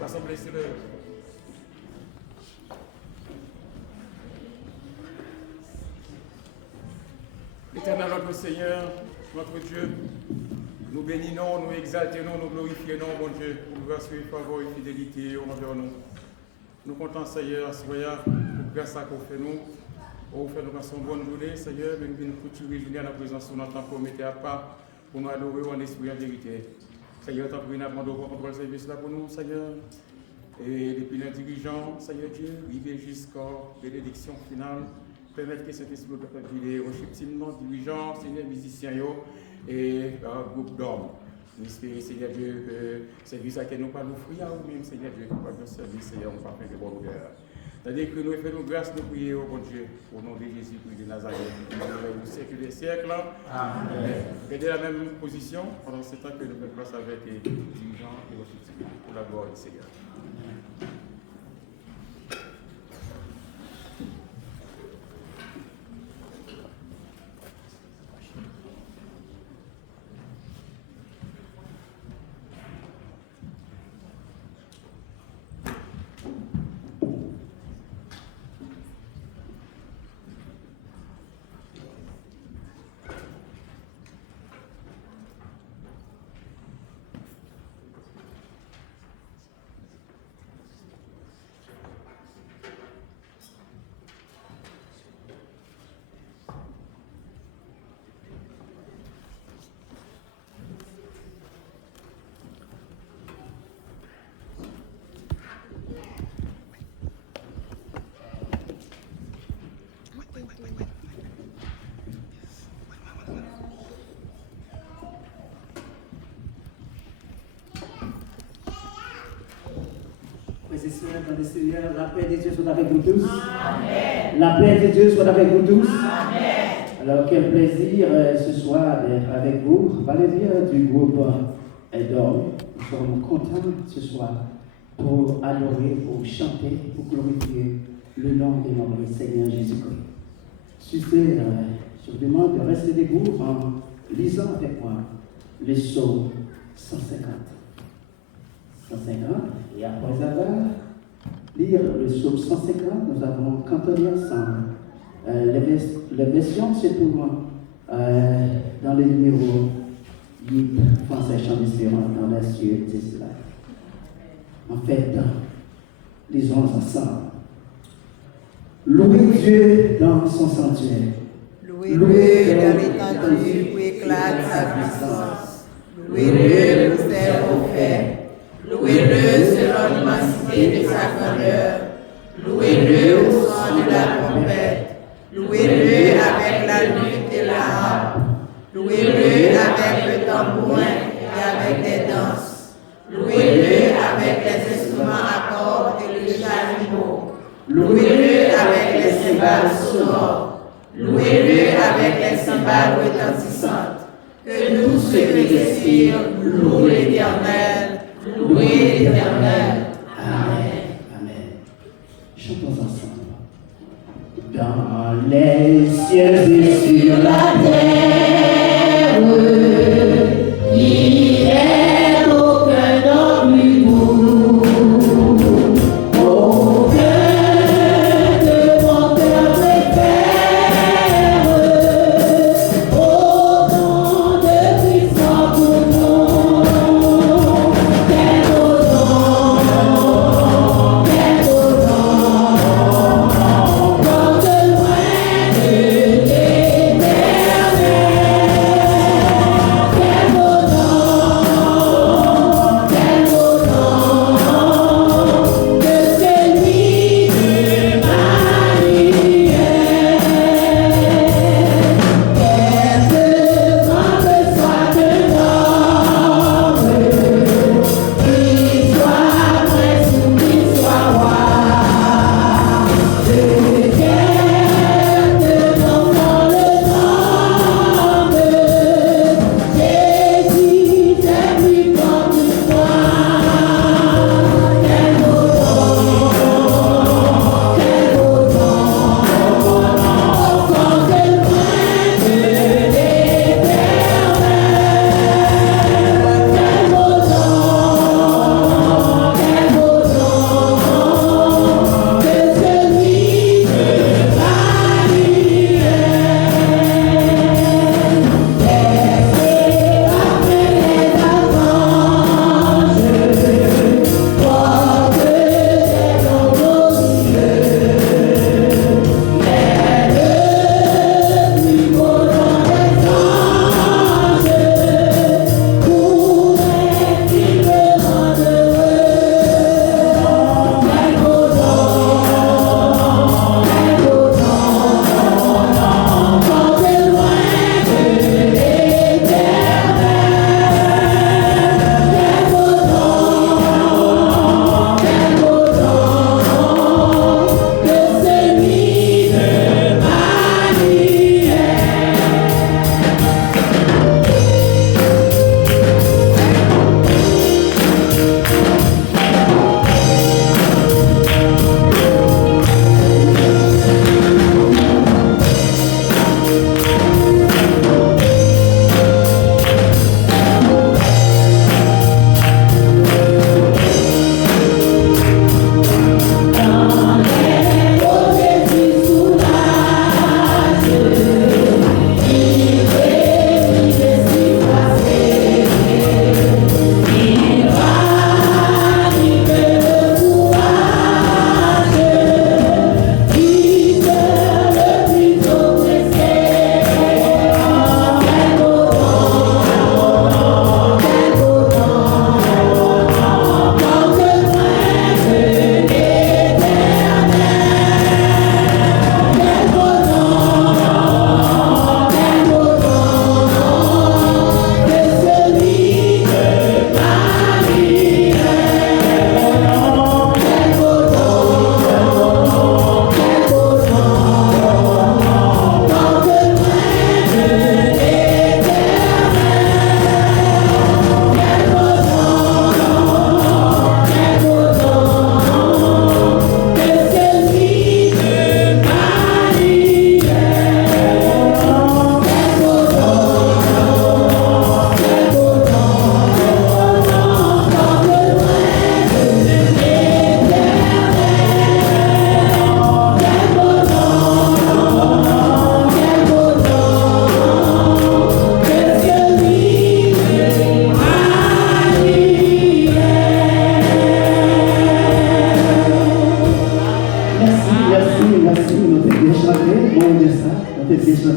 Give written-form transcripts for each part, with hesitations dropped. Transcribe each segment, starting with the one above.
L'Assemblée se lève. Éternel notre Seigneur, notre Dieu, nous bénissons, nous exaltons, nous glorifions, mon Dieu, pour grâce et faveur et fidélité envers nous. Nous comptons, Seigneur, soyez pour grâce à qu'on fait nous. Pour faire nous bonne journée, Seigneur, mais nous venons tout réunir à la présence de notre temps pour mettre à part, pour nous adorer en esprit et en vérité. Seigneur, tant que nous avons demandé contre le service là pour nous, Seigneur. Et depuis les dirigeants, Seigneur Dieu, arriver jusqu'à bénédiction finale, permettre que cet esprit de guider au chiptement dirigeants, Seigneur, musiciens et groupe d'hommes. Nous espérons, Seigneur Dieu, que service à laquelle nous pas nous offrir ou même, Seigneur Dieu, que pas de service, Seigneur, on va faire de bonnes odeurs. C'est-à-dire que nous faisons grâce, nous prions au bon Dieu, au nom de Jésus-Christ de Nazareth, au siècle des siècles. Amen. Gardez la même position pendant ce temps que nous faisons grâce avec les dirigeants et les chiptements pour la gloire du Seigneur. Dans le Seigneur, la paix de Dieu soit avec vous tous. Amen. La paix de Dieu soit avec vous tous. Amen. Alors, quel plaisir ce soir d'être avec vous. Valérie du groupe Edom. Nous sommes contents ce soir pour adorer, pour chanter, pour glorifier le nom de notre Seigneur Jésus-Christ. Sur ce, je vous demande de rester debout en lisant avec moi le psaume 150. 150, et après avoir lire le psaume 150, nous avons cantonné ensemble. Les versions, c'est pour moi, dans les numéros 8, français, chant d'espérance, dans la cieux, c'est cela. En fait, lisons ensemble. Louez Dieu dans son sanctuaire. Louez-le dans l'étendue où éclate sa puissance. Louez-le pour ses hauts faits. Louez-le selon l'immensité de sa grandeur. Louez-le au son de la trompette. Louez-le avec la lutte et la harpe. Louez-le avec le tambourin et avec des danses. Louez-le avec les instruments à cordes et le chalumeau. Louez-le avec les cymbales sonores. Louez-le avec les cymbales retentissantes. Que tous ceux qui respirent louent l'Éternel. Louez l'Éternel. Amen. Amen. Chantons ensemble. Dans les cieux et sur la terre, il n'est aucun homme plus pour nous. Aucun demandeur préfère. Autant de puissance pour nous. Quel beau nom, quel beau nom. Quand de loin de l'éternel.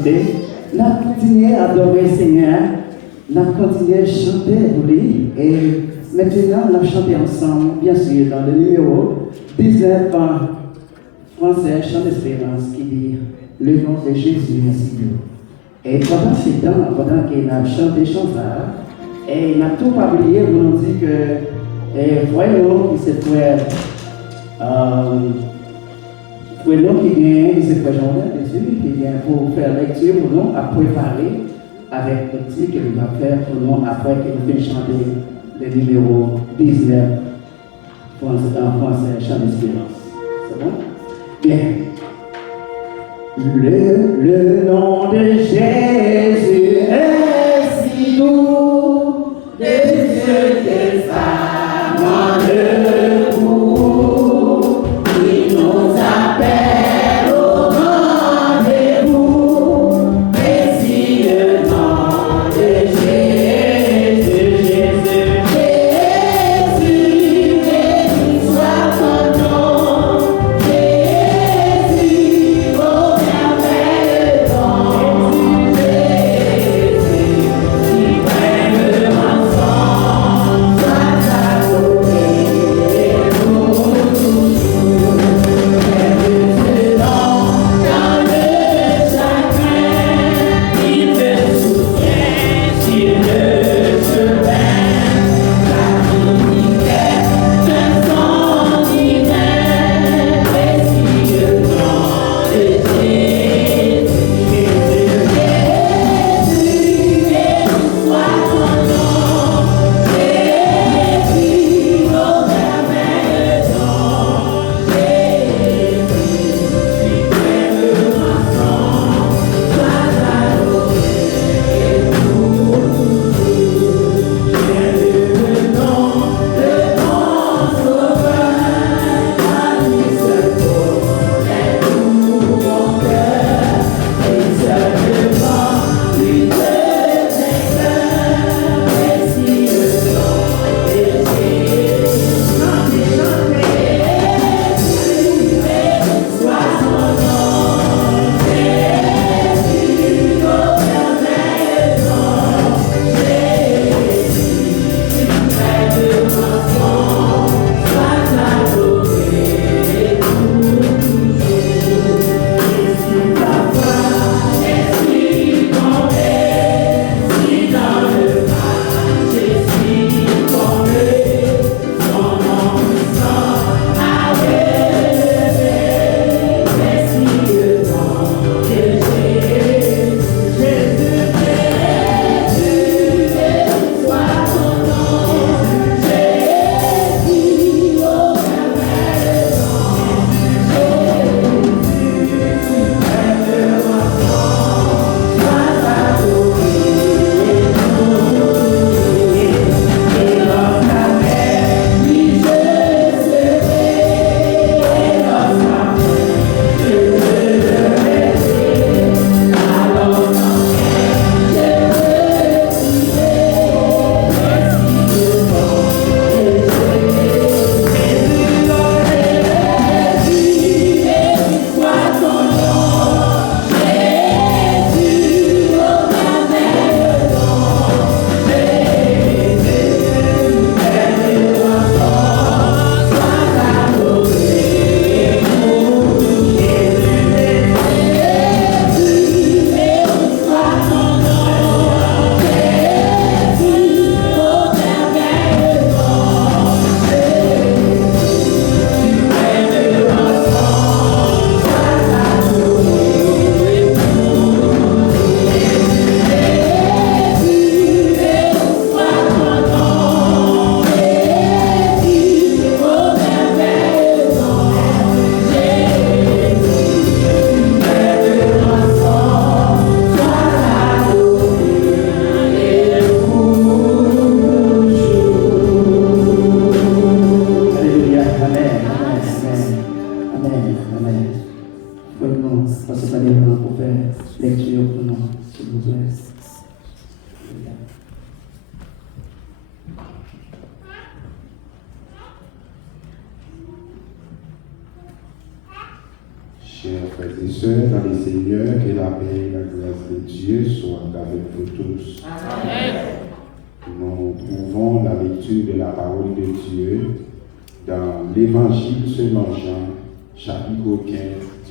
chanter. Nous continuons à adorer le Seigneur. Nous continuons à chanter pour lui. Et maintenant, nous chantons ensemble, bien sûr, dans le numéro 19 en français, Chant d'espérance, qui dit le nom de Jésus ainsi Dieu. Et pendant ce temps, pendant qu'il a chanté chanson, et il n'a tout pas oublié, vous nous dit que voyons qui s'est fait. Frère qui vient, il s'est fait journal, Jésus, qui vient pour faire lecture pour nous, à préparer avec le petit qu'il va faire pour nous après qu'il fait chanter le numéro 19 en français, Chant d'espérance. C'est bon? Bien. Le nom de Jésus est si doux, de Dieu des amants debout, il nous appelle au rendez-vous, et si le nom de Jésus, béni soit ton nom, Jésus, oh merveilleux nom, Jésus, qui prenne le rançon, soit adoré, et nous toujours, Jésus, ce nom, dans le chagrin, il te soutient sur le chemin, la dignité de son divin, et si le nom de Jésus, soit ton nom, Jésus, au merveilleux nom, Jésus, qui prenne le rançon, soit adoré, et nous toujours, le nom sauveur, à lui seul connaît tout mon cœur, et seulement lui de vainqueur, et si le nom de Jésus, soit son nom, Jésus, au merveilleux nom, Jésus, qui prenne le rançon, soit adoré, et nous toujours, et si parfois l'esprit tombé, si dans le mal je suis tombé, son nom puissant a relevé, mais si le nom de Jésus, Jésus, soit ton nom, Jésus, au merveilleux nom, Jésus, qui prenne le rançon, soit adoré, et nous et lorsqu'à mer, lui je serai, et lorsqu'à mer, je le verrai, alors en mer, je me dierai, mais si le nom de Jésus, soit ton nom, Jésus, au merveilleux nom, Jésus, prenne le rançon, soit adoré, et nous, Jésus, soit ton nom, Jésus, au merveilleux nom, Jésus, prenne le rançon, soit adoré, et nous, Jésus, soit ton nom, Jésus, au merveilleux nom, Jésus, prenne le rançon, soit adoré, et toujours. Alléluia, amen, amen, amen, amen. Maintenant, passez par les mains pour faire lecture pour nous, s'il vous plaît. Alléluia. Chers frères et sœurs, sœurs dans les seigneurs, que la paix et la grâce de Dieu soient avec vous tous. Amen. Nous trouvons la lecture de la parole de Dieu dans l'Évangile selon Jean, chapitre 15,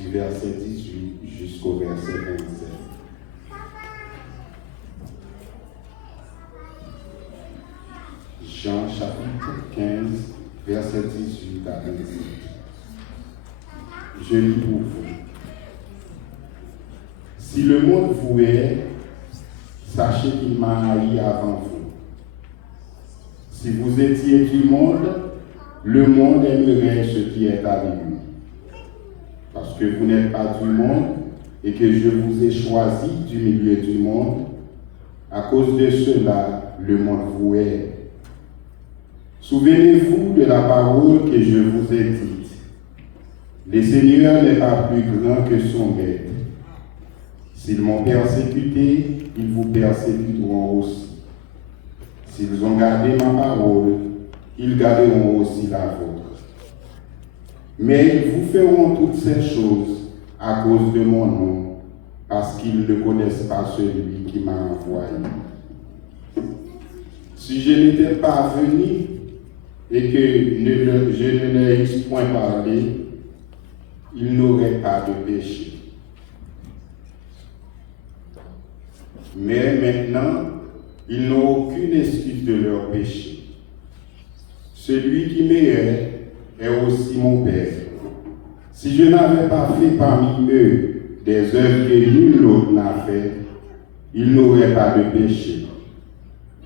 du verset 18 jusqu'au verset 27. Jean, chapitre 15, verset 18 à 27. Je lis pour vous. Si le monde vous hait, sachez qu'il m'a haï avant vous. Si vous étiez du monde, le monde aimerait ce qui est à lui. Parce que vous n'êtes pas du monde et que je vous ai choisi du milieu du monde, à cause de cela, le monde vous hait. Souvenez-vous de la parole que je vous ai dite. Le Seigneur n'est pas plus grand que son maître. S'ils m'ont persécuté, ils vous persécuteront aussi. S'ils ont gardé ma parole, ils garderont aussi la vôtre. Mais ils vous feront toutes ces choses à cause de mon nom, parce qu'ils ne connaissent pas celui qui m'a envoyé. Si je n'étais pas venu et que je ne leur eusse point parlé, ils n'auraient pas de péché. Mais maintenant, ils n'ont aucune excuse de leur péché. Celui qui m'aimait est aussi mon Père. Si je n'avais pas fait parmi eux des œuvres que nul autre n'a fait, ils n'auraient pas de péché.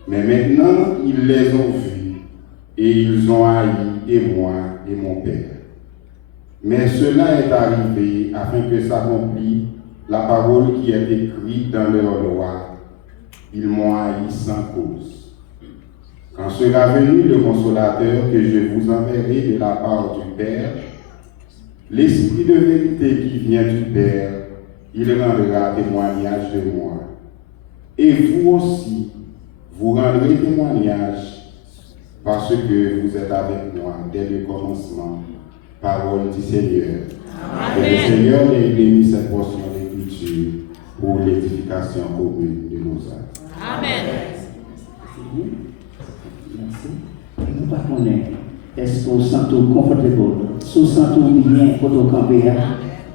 Mais maintenant, ils les ont vus et ils ont haï et moi et mon Père. Mais cela est arrivé afin que s'accomplisse la parole qui est écrite dans leur loi. Ils m'ont haï sans cause. Quand sera venu le consolateur que je vous enverrai de la part du Père, l'Esprit de vérité qui vient du Père, il rendra témoignage de moi. Et vous aussi, vous rendrez témoignage parce que vous êtes avec moi dès le commencement. Parole du Seigneur. Amen. Que le Seigneur ait béni cette portion d'écriture pour l'édification commune de nos âmes. Amen. Merci. Nous pas connaître. Est-ce que vous sentez confortable? Si vous sentez bien pour vous camper,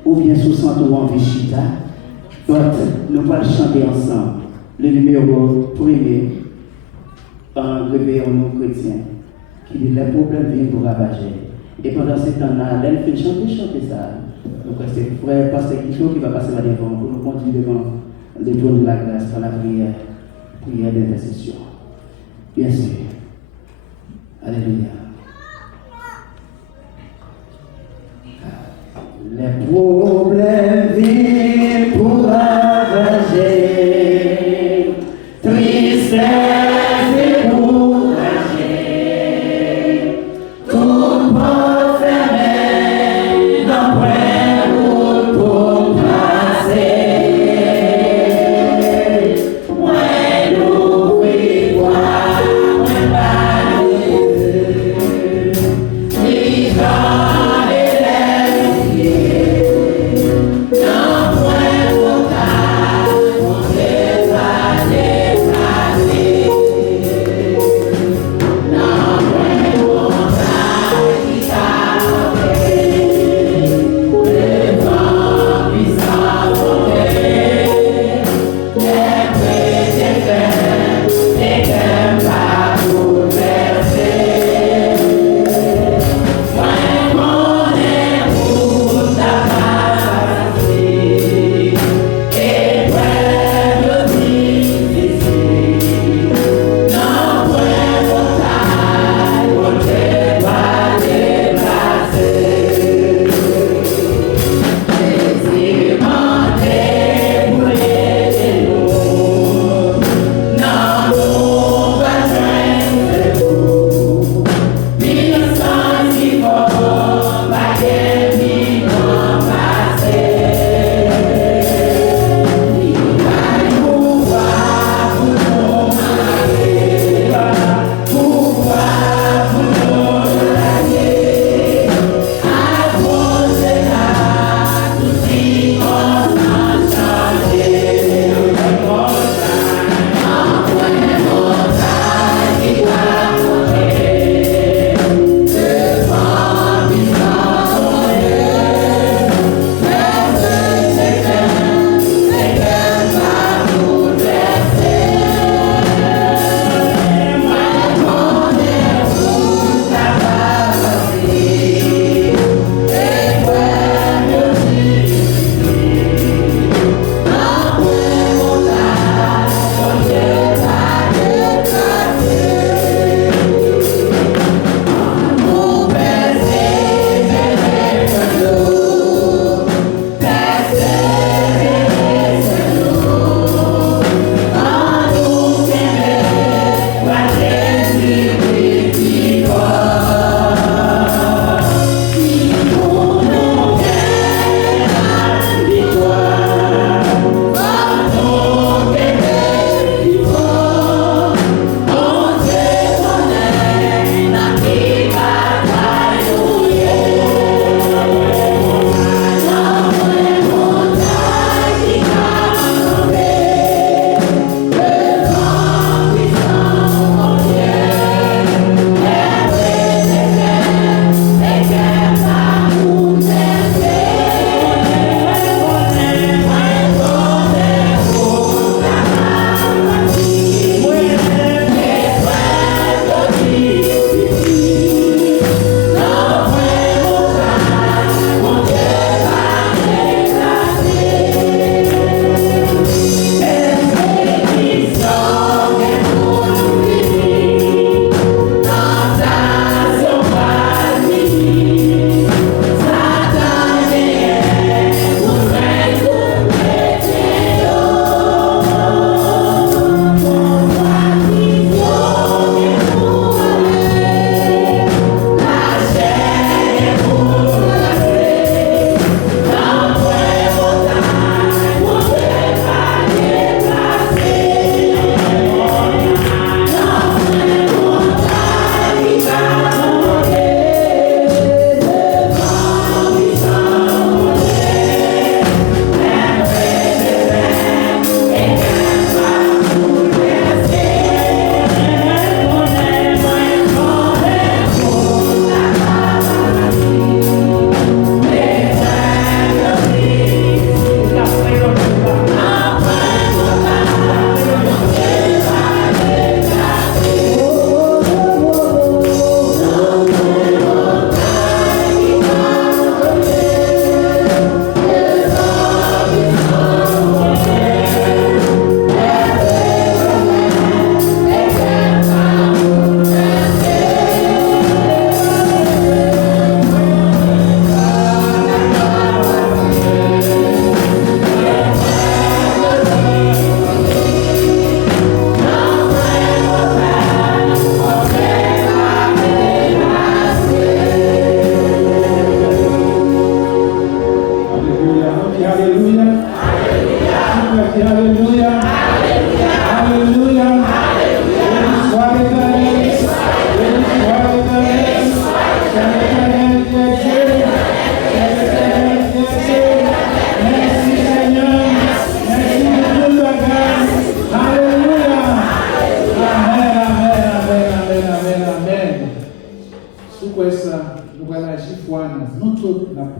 ou bien si vous sentez en visita, nous allons chanter ensemble le numéro premier en réveillant nos chrétiens qui dit les problèmes viennent pour ravager. Et pendant ce temps-là, elle fait chanter ça. Donc c'est frère pasteur Guido qui va passer là devant pour nous conduire devant le trône de la grâce par la prière d'intercession. Bien sûr. Alléluia. Les problèmes viennent pour ravager, tristesse et courager, tout porte fermé, d'après route pour passer. Moi, nous, oui, moi, moi,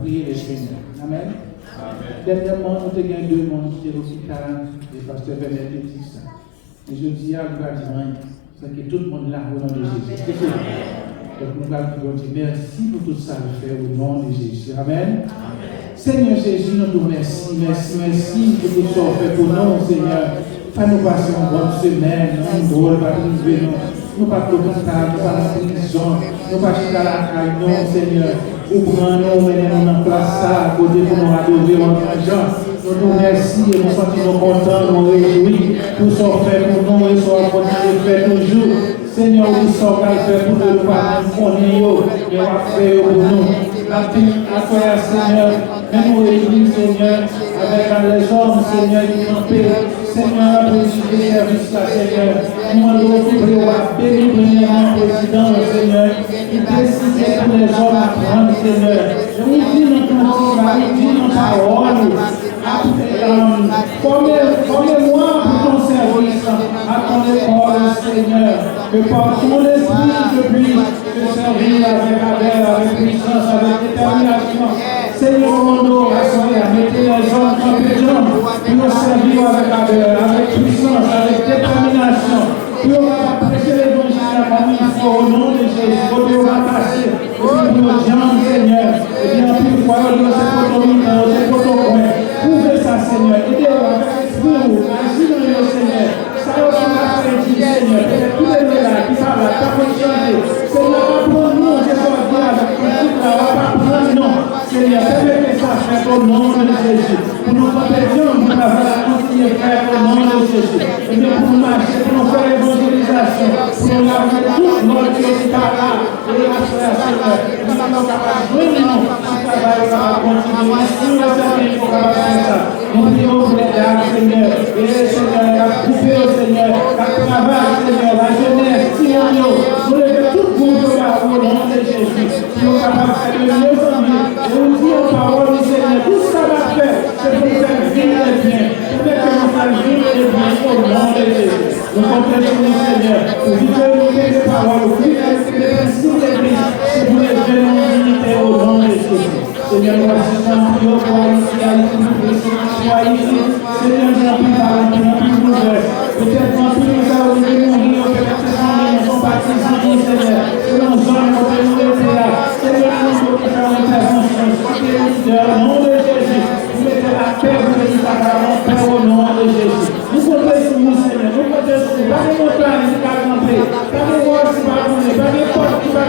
prier les Seigneurs. Amen. Dernièrement, nous avons gagné 2 mondes qui étaient aussi 40 et pasteur Bernard et dit ça. Et je dis à lui, c'est que tout le monde là au nom de Jésus. Donc nous allons dire merci pour tout ça de faire au nom de Jésus. Amen. Seigneur Jésus, nous te remercions. Merci pour tout ça fait pour nous, Seigneur. Fais-nous passer une bonne semaine, un drôle, pas priver nous. Nous ne pas de l'hôpital, nous pas de prison, nous pas de la caille, non, Seigneur. Ouvrons-nous, menez-nous dans la place, à côté pour nous adorer en argent. Nous nous remercions et nous sentons contents, nous réjouis. Tout ça fait pour nous et soit continué de faire toujours. Seigneur, nous sommes fait pour nous, pas nous connaître, mais on va faire pour nous. À toi, Seigneur, mais nous réjouis, Seigneur, avec les hommes, Seigneur, du campé. Seigneur, pour le service là, Seigneur, nous allons prier à bénir le président, Seigneur, qui décide pour les hommes à prendre, Seigneur. Nous disons notre travail, nous disons notre parole, formez-moi pour ton service, à ton école, Seigneur, que par ton esprit, je puisse te servir avec puissance, avec détermination. Seigneur, mon nom, mettez les hommes compétents pour nous servir avec puissance, avec détermination, pour prêcher l'évangile à la famille au nom de Jésus, pour nous rattacher, et pour nous dire, Seigneur, et bien plus fois, nous sommes prouvez ça, Seigneur, aidez-nous avec l'esprit, agis dans le Seigneur, ça va faire du Seigneur, tous les là qui parlent, pas pour changer, Seigneur, apprends-nous, je sois bien avec le là, pas prendre, non, Seigneur, permettez ça, faire au nom de Jésus, pour nous compétions, pour la continuer à faire au nom de Jésus, et bien pour nous marcher, pour nous faire l'évangélisation, pour nous laver toute notre vie par là, et la frère, Seigneur, nous sommes capables de jouer, non, ce travail va continuer, sur le service, pour faire ça, nous prions pour les dames, Seigneur, et Seigneur, la coupée, Seigneur, la travail, Seigneur, la jeunesse, Seigneur, nous levons tout pour nous, au nom de Jésus, qui sont capables de faire de mieux en mieux, et nous disons parole, Seigneur, tout ça va faire, c'est pour faire vivre les biens, peut-être que nous faisons vivre les biens au nom de Jésus. Nous comptons sur nous, Seigneur, pour vivre les paroles, pour vivre les principes de l'Église, c'est pour les jeunes en unité au nom de Jésus. Seigneur, nous assistons pour ici, à ici, Seigneur, nous avons parlé, nous avons ouvert. Peut-être qu'on peut nous arriver à mourir, peut-être que nous sommes partis ici, Seigneur, que nous sommes nous là. Seigneur, nous devons faire une intervention, au nom de Jésus. Vous mettez la paix, vous mettez la paix au nom de Jésus. Nous comptons sur vous, Seigneur, nous comptons sur vous. Pas de montagne qui va camper, pas de voix qui va rouler, pas de porte qui va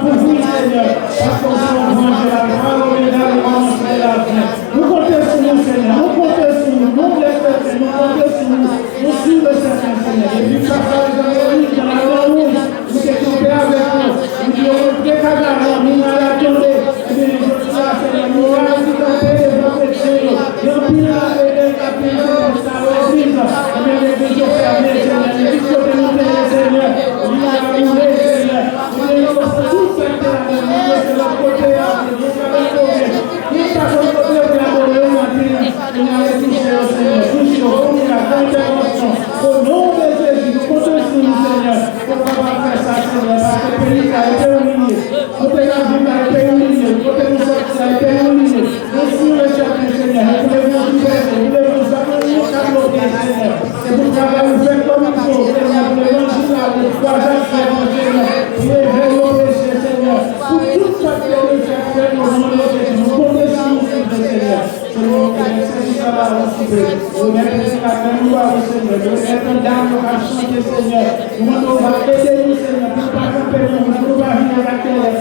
pour vous, Seigneur. Parce qu'on se rejoint de la parole et de la réponse de la fin. Nous comptons sur nous, Seigneur, nous comptons sur nous, nous respectons, nous comptons sur nous. Nous suivons le Seigneur, et puis passage dans le lit, dans la rouge, nous sommes campés avec nous. Nous devons précaler, nous allons attendre, et bien nous sommes là, Seigneur, nous allons aussi camper les affections. Nous allons les capitaux, ça l'église, et bien les visions fermées, Seigneur, les visions de nous, Seigneur, nous allons rouler, Seigneur, nous allons tout faire, nous allons de l'autre côté, nous allons tomber, nous passons de côté de la bonne matin, nous allons toucher au Seigneur, toucher au fond de la intervention, au nom de Jésus, nous comptons sur nous, Seigneur, pour pouvoir faire ça, Seigneur, parce que le pays a été humilié, côté la vie a été humilié, côté nous sortir a été humilié, nous suivons le chacun, Seigneur, nous voulons nous libérer, nous voulons nous amener au tableau, Seigneur, c'est pour travailler, nous faire comme il faut, Seigneur, pour l'évangile, les 3 ans, Seigneur, pour élever nos péchés, Seigneur, pour toute chaque chose, Seigneur, au nom de Jésus, nous comptons sur nous, Seigneur, Seigneur, ça va recibir, nous mettons la main, nous allons, Seigneur, nous mettons dans nos chanter, Seigneur, nous allons aider nous, Seigneur, pour ne pas camper, nous allons pas venir à la terre,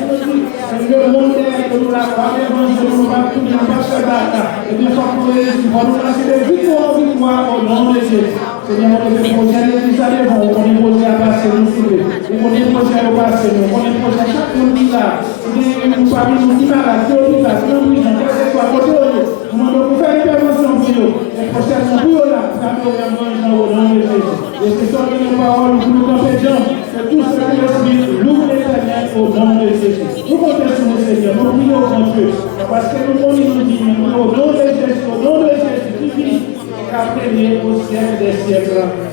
le monde est que nous la croyons, nous va tout bien pas se battre, et nous sommes pour nous lancer de victoire en victoire au nom de Jésus. Seigneur, on est projet de nous aller, on est projet à passer, nous sauver, on est projet à passer, on est projet à chaque monde qui là, nous parmi nous qui malades, qui ont là, qui ont pris dans quel que soit côté nous demandons pour faire l'intervention pour nous, et prochainement pour nous là, pour nous au nom de Jésus. Et c'est ça que nos paroles, pour nous compétents, que tout ce que l'Esprit loue l'Éternel au nom de Jésus. Nous comptons sur le Seigneur, nous prions au grand Dieu, parce que nous nous disons, au nom de Jésus, qui vit, car au siècle des siècles.